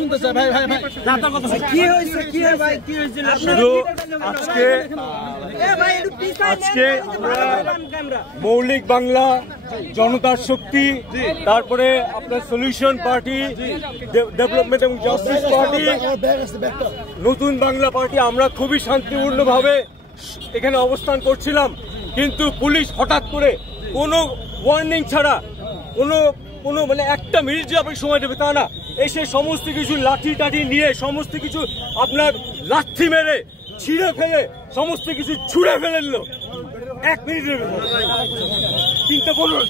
শুনতে চাই ভাই ভাই ভাই কি হয়েছে কি ভাই কি হয়েছিল আজকে মৌলিক বাংলা, জনতার শক্তি, তারপরে আপনার সলিউশন পার্টি, ডেভেলপমেন্ট এবং জাস্টিস পার্টি, নতুন বাংলা পার্টি আমরা খুবই শান্তিপূর্ণভাবে এখানে অবস্থান করছিলাম, কিন্তু পুলিশ হঠাৎ করে কোনো ওয়ার্নিং ছাড়া কোনো মানে একটা মিনিট যে আপনি সময় দেবে তা না, এসে সমস্ত কিছু লাঠি টাঠি নিয়ে সমস্ত কিছু আপনার লাঠি মেরে ছিঁড়ে ফেলে সমস্ত কিছু ছুঁড়ে ফেলে দিল। 1 মিনিটের চিন্তা করুন।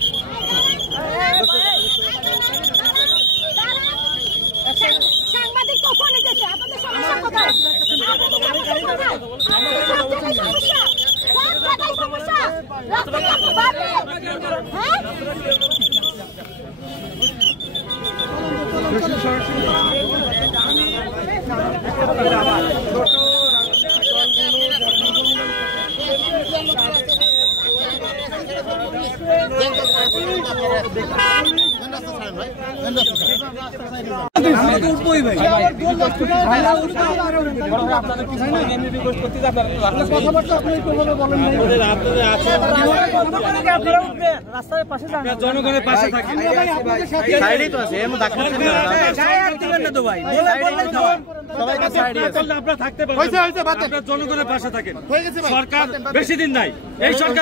জনগণের পাশে থাকেন, জনগণের পাশে থাকেন। সরকার বেশি দিন নাই, এই সরকার